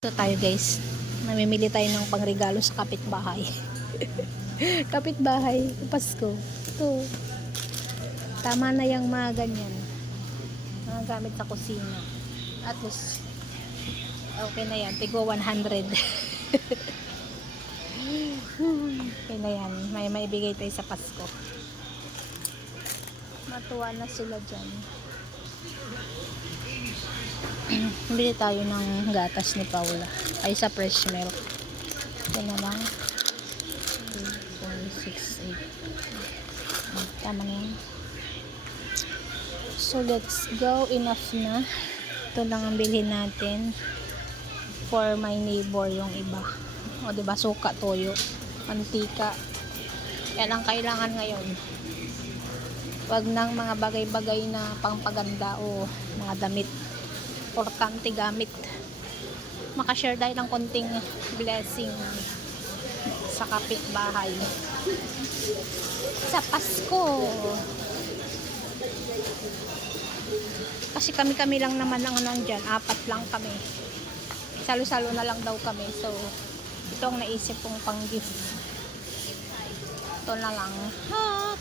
Ito tayo guys, namimili tayo ng pangregalo sa kapitbahay. Kapitbahay, Pasko. Ito, tama na yung mga ganyan. Mga gamit sa kusina. At least, okay na yan. Tigo 100. Okay na yan. May maibigay tayo sa Pasko. Matuwa na sila dyan. Bili tayo ng gatas ni Paula ay sa fresh milk. Ito na lang 2, 4, 6, 8. Tama na yan. So let's go. Enough na. Ito lang ang bilhin natin for my neighbor yung iba. O diba, suka, toyo, mantika. Yan ang kailangan ngayon. Wag nang mga bagay-bagay na pangpaganda o mga damit. Importante gamit. Makashare tayo ng konting blessing sa kapitbahay sa Pasko. Kasi kami lang naman ang nandyan, 4 lang kami. Salo-salo na lang daw kami. So ito ang naisip kong pang gift. Ito na lang. Hot.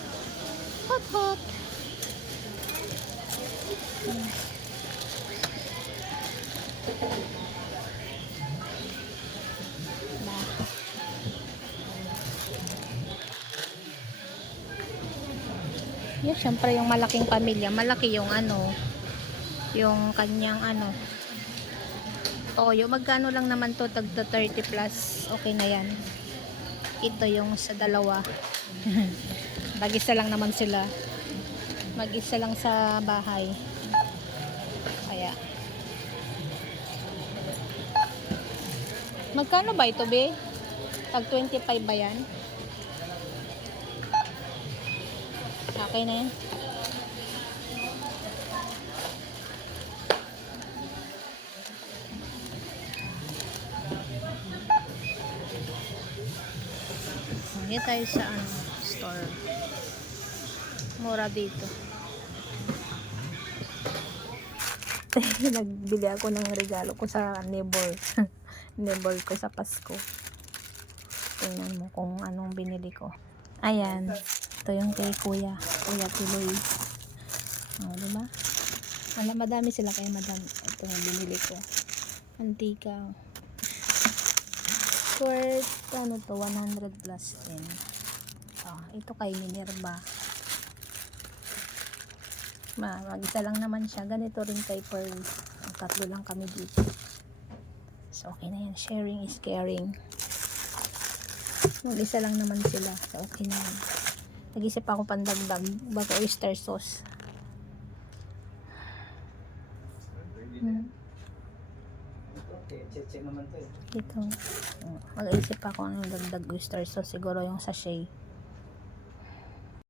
Yeah, syempre yung malaking pamilya, malaki yung yung kanyang toyo. Magkano lang naman to, tagta 30 plus, okay na yan. Ito yung sa dalawa. Mag-isa lang naman sila. Mag-isa lang sa bahay. Kaya magkano ba ito, be? Tag 25 ba yan? Okay na yan. Hindi tayo sa store. Mura dito. Nagbili ako ng regalo ko sa neighbor. Neighbor ko sa Pasko. Tingnan mo kung anong binili ko. Ayan. Ito yung kay Kuya Tuloy. O, diba? Madami sila kaya madami. Ito yung binili ko. Antika. Worth, to, 100 plus din. Ito kay Minerva. Mag-isa lang naman siya. Ganito rin kay Pearl. 3 lang kami dito. So, okay na yan. Sharing is caring. Mag-isa lang naman sila. So, okay na yan. Nag-isip ako pandagdag bago oyster sauce. Ito. Mag-isip ako dagdag oyster sauce. Siguro yung sachet.